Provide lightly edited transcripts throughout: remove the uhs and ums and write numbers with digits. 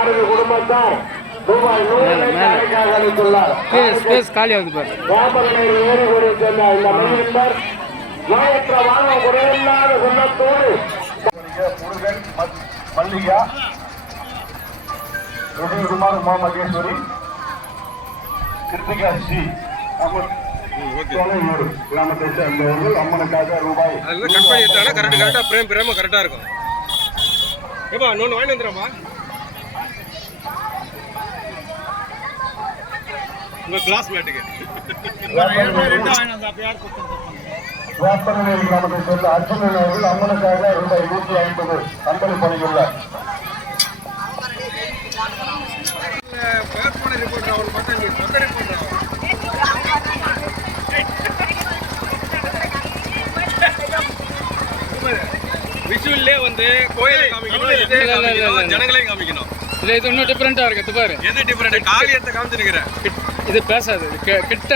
சாரதி குடும்பத்தார் ரூபாய் 100 அளித்துள்ளார். காலி ஆகுது பாரு. வேப்பகனையில் ஏறிகூடி சென்ற இந்த மையன்பர் நோயற்ற வாங்க குறையில்லாத சொன்னத்தோடு முருகன் மல்லிகா விஜயகுமார் உமா மகேஸ்வரி கிருத்திகா ஸ்ரீ கிராமத்தை சேர்ந்தவர்கள் அம்மனுக்காக ரூபாய் கரெக்டா பிரேம கரெக்டா இருக்கும். ஏப்பா இன்னொன்னு வாங்கி வந்துடுறப்பா உங்க கிளாஸ்மேட்டுக்கு. வேப்பகனை கிராமத்தை சேர்ந்த அர்ஜுனன் அவர்கள் அம்மனுக்காக ரூபாய் 150 அன்பளி பண்ணியுள்ளார். விஷுவல்லே வந்து கோயிலை காமிக்கணும், ஜனங்களையும் காமிக்கணும். இல்லை இது இன்னும் டிஃப்ரெண்ட்டாக இருக்குது பாரு. எது டிஃப்ரெண்ட்? காளியத்தை காமிச்சுருக்கிறேன். இது பேசாது, கிட்ட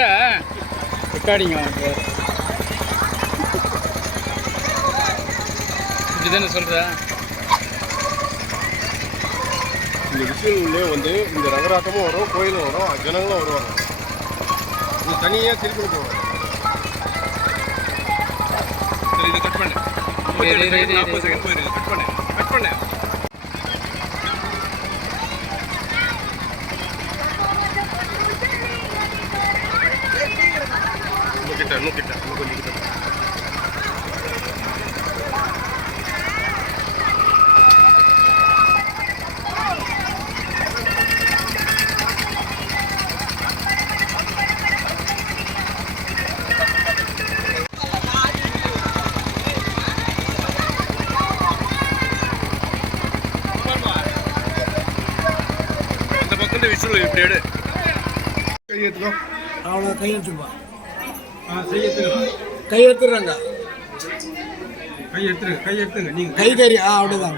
ரெக்கார்டிங் இதுதானே சொல்கிறேன். இந்த விஷுவல்லே வந்து இந்த ரகராட்டமும் வரும், கோயிலும் வரும், ஜனங்களும் வருவாங்க. இது தனியாக திருப்பி போகிறோம். சரி இதை கட் பண்ணு. 40 செகண்ட் போயிருக்கு. கட் பண்ணு. இன்னும் கிட்ட கொஞ்சம் கிட்ட. விஷுவல் இப்படி எடு. கையெழுத்துக்கோ. அவ்வளோ கையெழுத்துப்பா. கையெழுத்துங்க. கையெழுத்துறாங்க. கையெழுத்துங்க நீங்கள். கை கறி அப்படிதான்.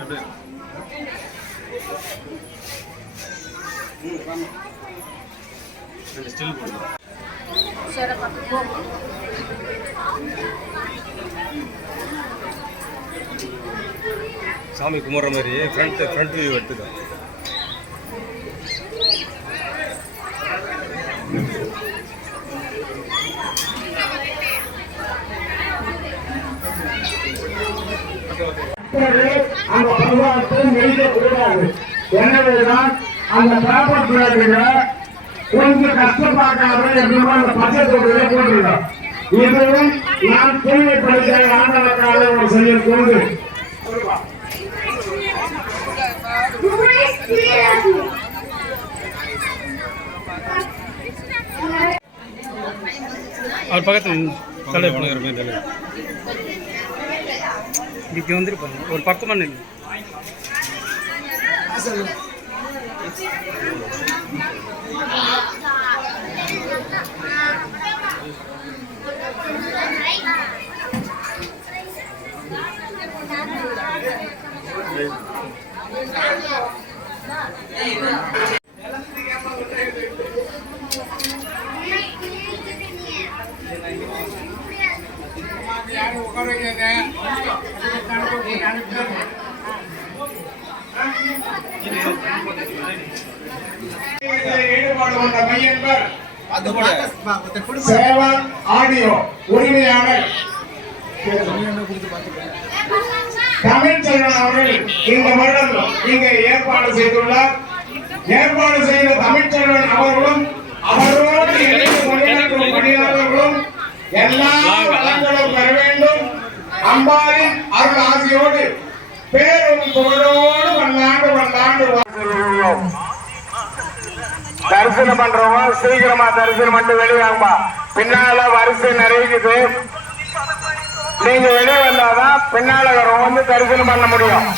ஸ்டில் போடுங்க. சாமி கும்பிட்ற மாதிரி ஃப்ரண்ட் வியூ எடுத்துக்க. அந்த பருவத்தை மெய்யக்கூடாது. எனவேதான் அந்த பேப்பர் பிளேட்டுல கொஞ்சம் கஷ்டப்பாக்காத எப்படிமா அந்த பச்சை தொகுதியில போட்டுருக்கோம். இதுவும் நான் தூய்மை படிக்கிற ஆண்டவக்காக ஒரு செய்ய தோன்று. அவர் பக்கத்தில் இப்படி வந்துருப்பாங்க. ஒரு பக்கமாக நின்று ஈடுபாடு கொண்ட மையன்பர் சேவன் ஆடியோ உரிமையாளர் தமிழ்ச்செல்வன் அவர்கள் இந்த வருடம் இங்கே ஏற்பாடு செய்துள்ளார். ஏற்பாடு செய்த தமிழ்ச்செல்வன் அவர்களும் அவரோடு இணைந்து பணியாற்றும் பணியாளர்களும் எல்லா வளங்களும் பெற வேண்டும். அம்பாரின் அருள் ஆசியோடு பேரும் புகழோடு வந்தாண்டு தரிசனம் பண்றவங்க சீக்கிரமா தரிசனம் பண்ணிட்டு வெளியாங்கப்பா. பின்னால வரிசை நிறையுது. நீங்க வெளியே வந்தாதான் பின்னால வரவங்க வந்து தரிசனம் பண்ண முடியும்.